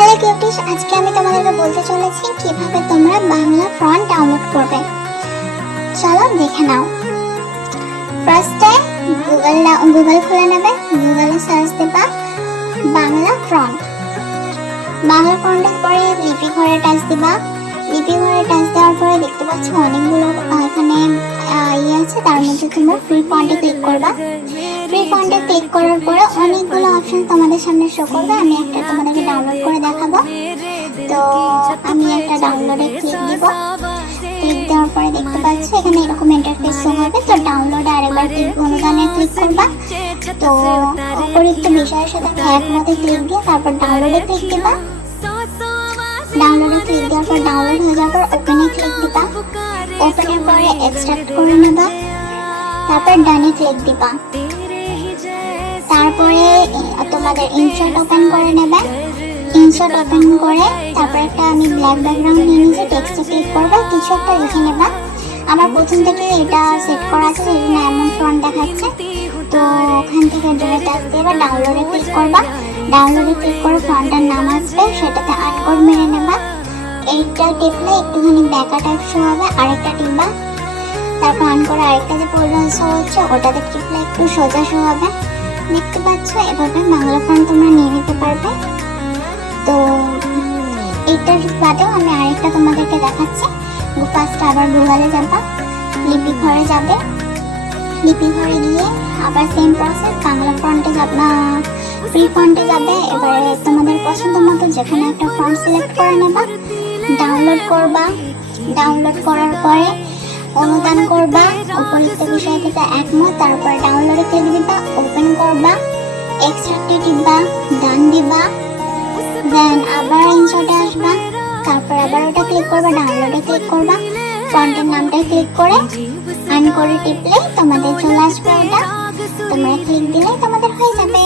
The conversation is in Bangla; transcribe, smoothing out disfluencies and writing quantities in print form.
হ্যালো কিউটিস, আজকে আমি তোমাদেরকে বলতে চলেছি কিভাবে তোমরা বাংলা ফন্ট ডাউনলোড করবে। চলো দেখে নাও। ফার্স্টে গুগল খুলে নেবে। গুগলে সার্চ দেবা বাংলা ফন্ট। বাংলা ফন্টের পরে লিপি ঘরে টাচ দিবা। লিপি ঘরে টাচ দেওয়ার পরে দেখতে পাচ্ছ অনেকগুলো এখানে আছে, তার মধ্যে তোমরা ফ্রি ফন্টে ক্লিক করবা। ফ্রি ফন্টে ক্লিক করার পরে অনেকগুলো অপশন তোমাদের সামনে শো করবে। আমি একটা তোমাদেরকে ডাউনলোড করে দেখাবো। তো আমি একটা ডাউনলোডে ক্লিক দিব। ক্লিক দেওয়ার পরে দেখতে পাচ্ছ এখানে এরকম ইন্টারফেস শো হবে। তো ডাউনলোডে আরেকবার অনুদানে ক্লিক করবা। তো উপরিক্ত বিষয়ের সাথে আমি একমতে ক্লিক দিয়ে তারপর ডাউনলোডে ক্লিক দিবা। ডাউনলোডে ক্লিক দেওয়ার পর ডাউনলোড হয়ে যাওয়ার পর ওপেনে ক্লিক দিবা। ওপেনের পরে এক্সট্রাক্ট করে নেবা। তারপর ডানে ক্লিক দিবা। তারপরে তোমাদের ইনশট ওপেন করে নেবে। ইনশট ওপেন করে তারপর একটা আমি ব্ল্যাক ব্যাকগ্রাউন্ড নিয়ে নিয়েছি, টেক্সটে ক্লিক করবা, কিছু একটা লিখে নেবা। আমার প্রথম থেকে এটা সেট করা আছে, এই জন্য এমন ফন্ট দেখাচ্ছে। তো ওখান থেকে জোরে টাচ দেবা, ডাউনলোডে ক্লিক করবা। ডাউনলোডে ক্লিক করে ফন্টটার নাম আসবে, সেটাতে আনকোড মেরে নেবা। এইটা টিপলে একটুখানি ব্যাকা টাইপ শো হবে, আরেকটা টিপবা। তারপর অন করে আরেকটা যে প্রয়োজন শো হচ্ছে ওটাতে টিপলে একটু সোজা শো হবে। দেখতে পাচ্ছ এভাবে বাংলা ফন্ট তোমরা নিয়ে নিতে পারবে। তো এইটার বাদেও আমি আরেকটা তোমাদেরকে দেখাচ্ছি। ফার্স্ট আবার গুগলে যাবা, লিপি ঘরে যাবে। লিপি ঘরে গিয়ে আবার সেম প্রসেস, বাংলা ফন্টে যাবা, ফ্রি ফন্টে যাবে। এবারে তোমাদের পছন্দ মতো যেখানে একটা ফন্ট সিলেক্ট করে নেবা, ডাউনলোড করবা। ডাউনলোড করার পরে অনুদান করবা, উপরিক্ত বিষয় থেকে একমত। তারপর ডাউনলোডে ক্লিক দিবা, ওপেন করবা, এক্সট্রাক্টে টিপবা, ডান দিবা, দেন আবার ইনসার্টে আসবা। তারপর আবার ওটা ক্লিক করবা, ডাউনলোডে ক্লিক করবা, ফন্টের নামটা ক্লিক করে আন করে টিপলে তোমাদের চলে আসবে। ওটা তোমরা ক্লিক দিলে তোমাদের হয়ে যাবে।